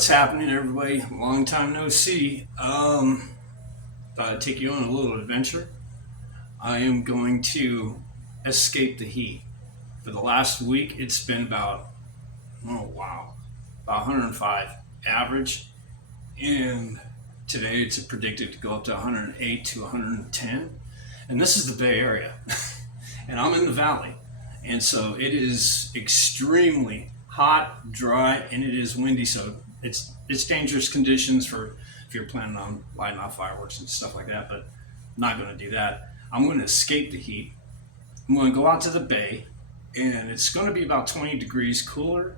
What's happening, everybody? Long time no see. Thought I'd take you on a little adventure. I am going to escape the heat. For the last week, it's been about, oh wow, about 105 average. And today it's predicted to go up to 108 to 110. And this is the Bay Area. And I'm in the valley. And so it is extremely hot, dry, and it is windy. So it's dangerous conditions for if you're planning on lighting off fireworks and stuff like that. But I'm not going to do that. I'm going to escape the heat. I'm going to go out to the bay, and it's going to be about 20 degrees cooler.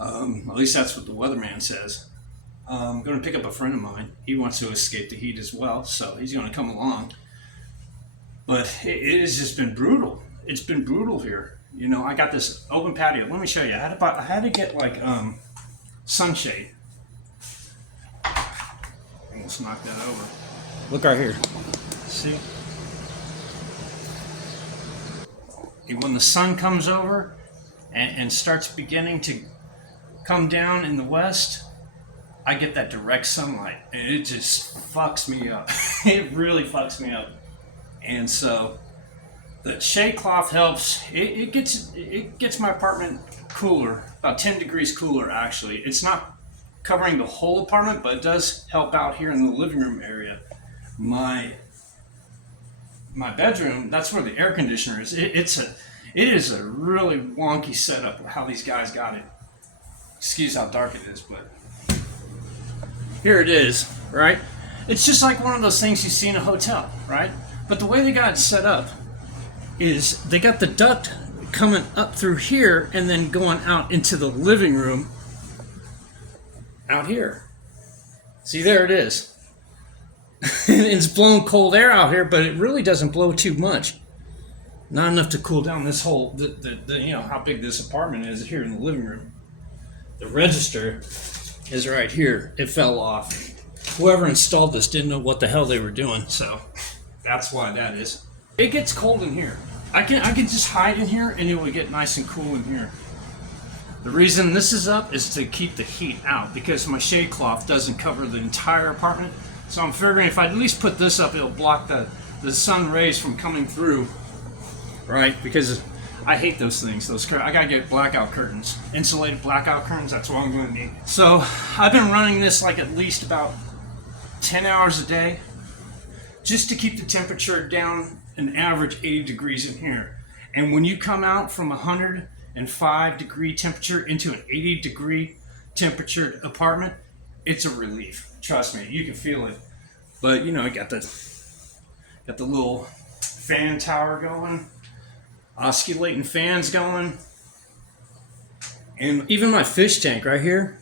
At least that's what the weatherman says. I'm going to pick up a friend of mine. He wants to escape the heat as well, so he's going to come along. But it has just been brutal. It's been brutal here. You know, I got this open patio. Let me show you. I had to get like sunshade. Almost knocked that over. Look right here. See? And when the sun comes over and starts beginning to come down in the west, I get that direct sunlight, and it just fucks me up. It really fucks me up. And so the shade cloth helps. It gets my apartment cooler, about 10 degrees cooler actually. It's not covering the whole apartment, but it does help out here in the living room area. My bedroom, that's where the air conditioner is. It is a really wonky setup how these guys got it. Excuse how dark it is, but here it is, right? It's just like one of those things you see in a hotel, right? But the way they got it set up is they got the duct coming up through here and then going out into the living room out here. See, there it is. It's blowing cold air out here, but it really doesn't blow too much. Not enough to cool down this whole, you know, how big this apartment is here in the living room. The register is right here. It fell off. Whoever installed this didn't know what the hell they were doing, so that's why that is. It gets cold in here. I can just hide in here and it will get nice and cool in here. The reason this is up is to keep the heat out because my shade cloth doesn't cover the entire apartment. So I'm figuring if I at least put this up, it'll block the sun rays from coming through, right? Because I hate those things. I gotta get blackout curtains, insulated blackout curtains. That's what I'm going to need. So I've been running this like at least about 10 hours a day, just to keep the temperature down an average 80 degrees in here. And when you come out from 105 degree temperature into an 80 degree temperature apartment, it's a relief. Trust me, you can feel it. But you know, I got the little fan tower going, oscillating fans going, and even my fish tank right here,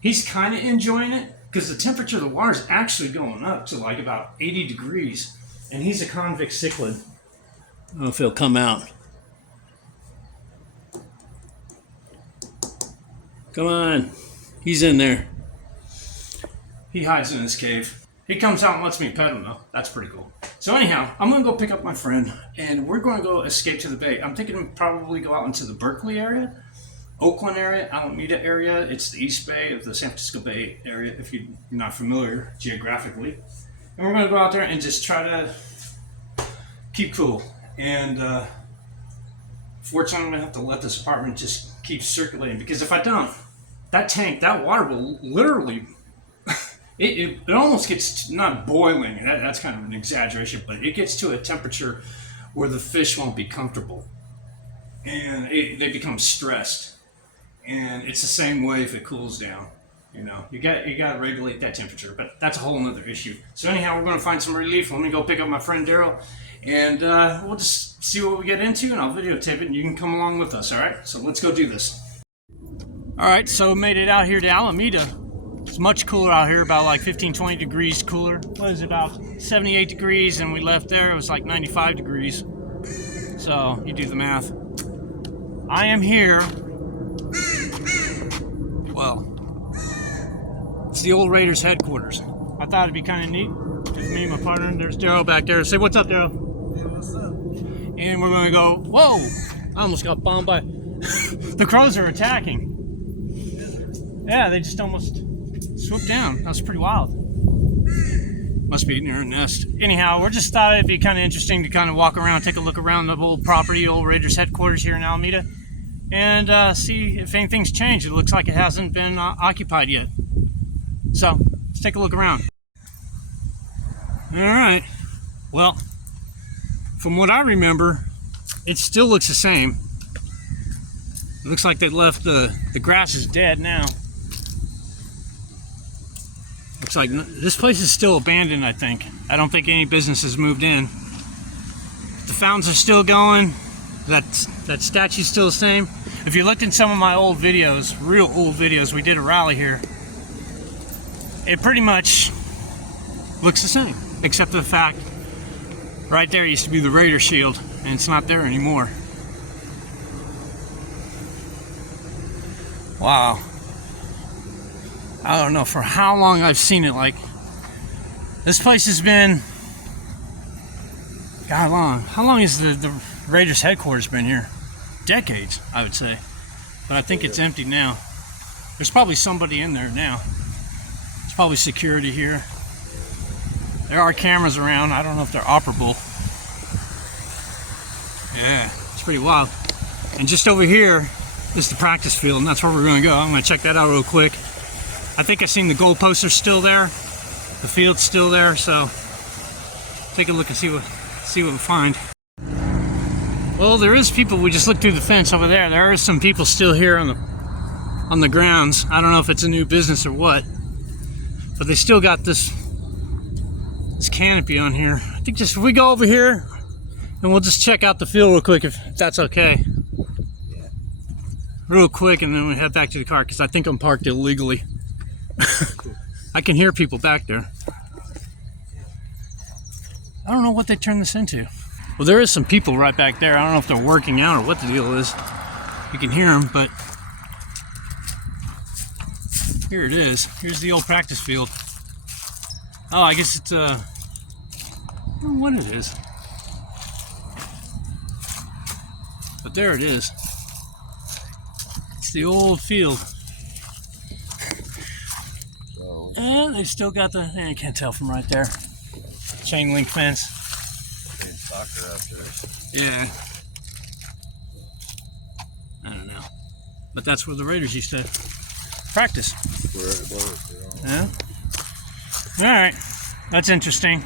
he's kind of enjoying it because the temperature of the water is actually going up to like about 80 degrees, and he's a convict cichlid. I don't know if he'll come out. Come on, he's in there. He hides in his cave. He comes out and lets me pet him though. That's pretty cool. So anyhow, I'm gonna go pick up my friend and we're gonna go escape to the bay. I'm thinking of probably go out into the Berkeley area, Oakland area, Alameda area. It's the East Bay of the San Francisco Bay area if you're not familiar geographically. And we're gonna go out there and just try to keep cool. And fortunately, I'm gonna have to let this apartment just keep circulating because if I don't, that water will literally it almost gets not boiling. That's kind of an exaggeration, but it gets to a temperature where the fish won't be comfortable, and they become stressed. And it's the same way if it cools down. You know, you got to regulate that temperature, but that's a whole other issue. So anyhow, we're going to find some relief. Let me go pick up my friend Daryl, and we'll just see what we get into, and I'll videotape it, and you can come along with us. All right, so let's go do this. All right, so made it out here to Alameda. It's much cooler out here, about like 15-20 degrees cooler. What is it, about 78 degrees, and we left there, it was like 95 degrees. So you do the math. I am here. Well, it's the old Raiders headquarters. I thought it'd be kind of neat. It's me and my partner. There's Daryl back there. Say what's up, Daryl. Hey, what's up? And we're gonna go, whoa! I almost got bombed by, the crows are attacking. Yeah, they just almost swooped down. That was pretty wild. Must be near a nest. Anyhow, we just thought it'd be kind of interesting to kind of walk around, take a look around the old property, old Raiders headquarters here in Alameda, and see if anything's changed. It looks like it hasn't been occupied yet. So, let's take a look around. All right. Well, from what I remember, it still looks the same. It looks like they left the grass is dead now. Looks like this place is still abandoned, I think. I don't think any business has moved in. The fountains are still going. That statue's still the same. If you looked in some of my old videos, real old videos, we did a rally here. It pretty much looks the same, except for the fact right there used to be the Raider shield, and it's not there anymore. Wow. I don't know for how long I've seen it. Like, this place has been, God, long. How long has the Raiders headquarters been here? Decades, I would say. But I think it's empty now. There's probably somebody in there now. There's probably security here. There are cameras around. I don't know if they're operable. Yeah, it's pretty wild. And just over here is the practice field, and that's where we're going to go. I'm going to check that out real quick. I think I've seen the goalposts are still there. The field's still there, so take a look and see what we find. Well, there is people. We just looked through the fence over there. There are some people still here on the grounds. I don't know if it's a new business or what, but they still got this canopy on here. I think just if we go over here and we'll just check out the field real quick, if that's okay. Real quick, and then we head back to the car because I think I'm parked illegally. I can hear people back there. I don't know what they turned this into. Well, there is some people right back there. I don't know if they're working out or what the deal is. You can hear them, but here it is. Here's the old practice field. Oh, I guess it's I don't know what it is. But there it is. It's the old field. And they've still got the, you can't tell from right there, chain link fence. Soccer out there. Yeah. I don't know. But that's where the Raiders used to practice. Yeah. Alright. That's interesting.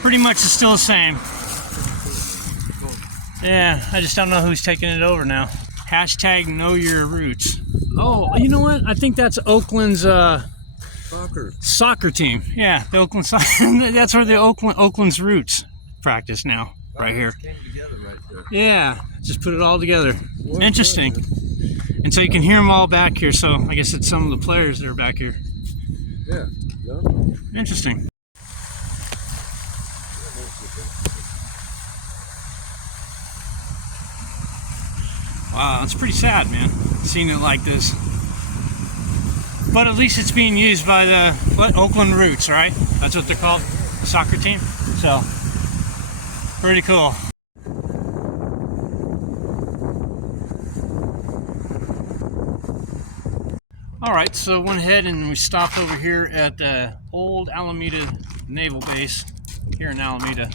Pretty much it's still the same. Yeah, I just don't know who's taking it over now. Hashtag know your roots. Oh, you know what? I think that's Oakland's soccer team. Yeah, the Oakland that's where the Oakland's roots practice now. Right here. Came together right there. Yeah, just put it all together. Interesting. And so you can hear them all back here. So I guess it's some of the players that are back here. Yeah. Interesting. Wow, it's pretty sad, man, seeing it like this. But at least it's being used by the Oakland Roots, right? That's what they're called, the soccer team. So, pretty cool. All right, so went ahead and we stopped over here at the old Alameda Naval Base here in Alameda.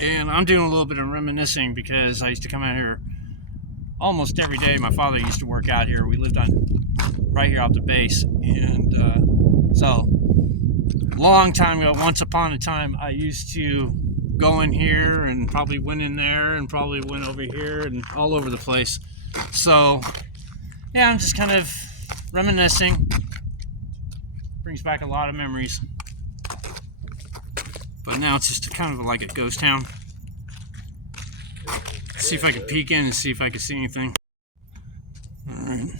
And I'm doing a little bit of reminiscing because I used to come out here almost every day. My father used to work out here. We lived right here off the base. And so, long time ago, once upon a time, I used to go in here and probably went in there and probably went over here and all over the place. So, yeah, I'm just kind of reminiscing. Brings back a lot of memories. But now it's just kind of like a ghost town. See if I can peek in and see if I can see anything. Alright.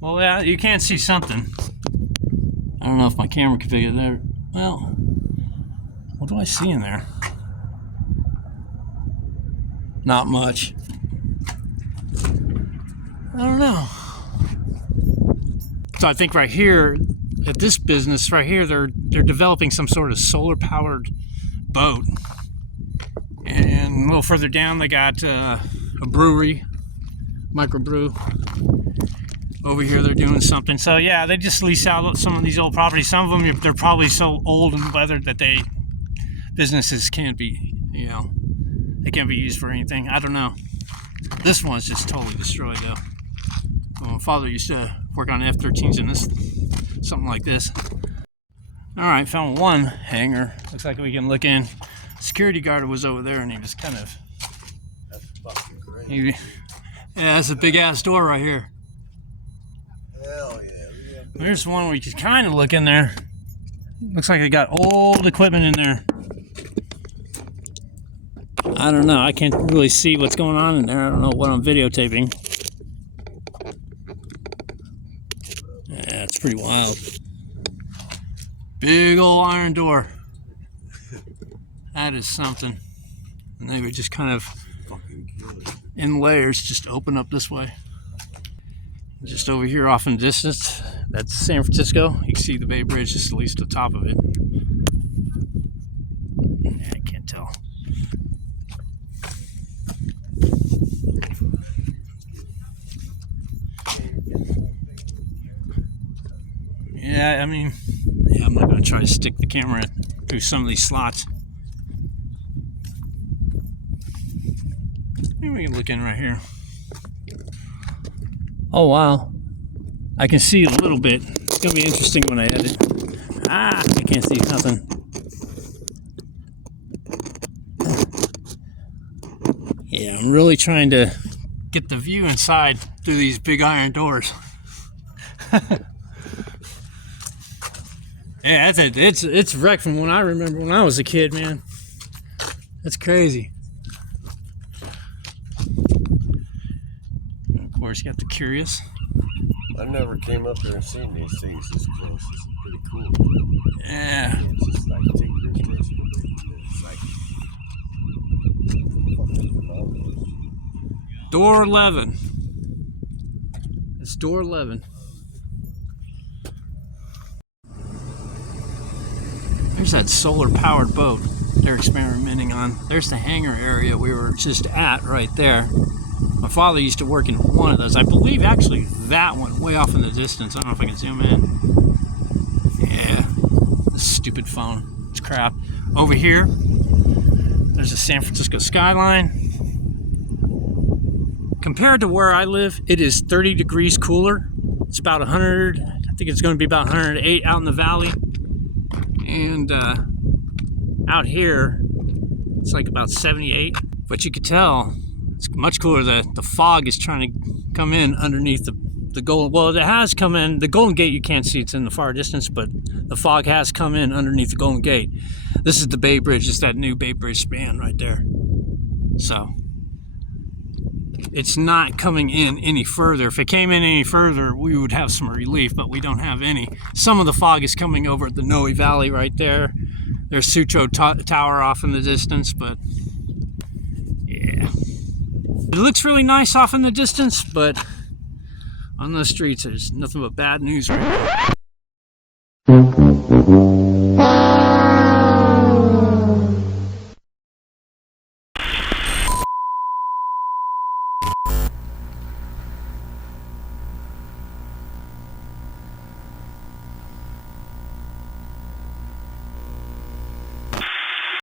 Well, yeah, you can see something. I don't know if my camera can figure that. Well, what do I see in there? Not much. I don't know. So I think right here, at this business right here, they're developing some sort of solar-powered boat. And a little further down, they got a brewery, microbrew. Over here they're doing something. So yeah, they just lease out some of these old properties. Some of them, they're probably so old and weathered that businesses can't be, they can't be used for anything. I don't know. This one's just totally destroyed though. My father used to work on F-13s in this, something like this. All right, found one hangar. Looks like we can look in. Security guard was over there and he was kind of, That's fucking great. yeah, that's a big ass door right here. Hell yeah. There's one where you can kind of look in there. Looks like they got old equipment in there. I don't know. I can't really see what's going on in there. I don't know what I'm videotaping. Yeah, it's pretty wild. Big old iron door. That is something. And they would just kind of, in layers, just open up this way. Just over here off in the distance, that's San Francisco. You can see the Bay Bridge, just at least the top of it. Yeah, I can't tell. Yeah, I mean, I'm not going to try to stick the camera through some of these slots. Maybe we can look in right here. Oh wow, I can see a little bit. It's gonna be interesting when I edit. I can't see nothing. Yeah, I'm really trying to get the view inside through these big iron doors. Yeah, it's wrecked from when I remember when I was a kid, man. That's crazy. And of course, you got the Curious. I never came up there and seen these things this close. This is pretty cool. Yeah. It's just like take your attention. It's like fucking phenomenal. Door 11. It's door 11. There's that solar-powered boat they're experimenting on. There's the hangar area we were just at right there. My father used to work in one of those. I believe actually that one, way off in the distance. I don't know if I can zoom in. Yeah, this stupid phone. It's crap. Over here, there's the San Francisco skyline. Compared to where I live, it is 30 degrees cooler. It's about 100, I think it's going to be about 108 out in the valley. And out here, it's like about 78. But you could tell it's much cooler. The fog is trying to come in underneath the Golden. Well, it has come in. The Golden Gate you can't see; it's in the far distance. But the fog has come in underneath the Golden Gate. This is the Bay Bridge. It's that new Bay Bridge span right there. So it's not coming in any further. If it came in any further, we would have some relief, but we don't have any. Some of the fog is coming over at the Noe Valley right there. There's Sutro Tower off in the distance, but yeah. It looks really nice off in the distance, but on the streets, there's nothing but bad news right now.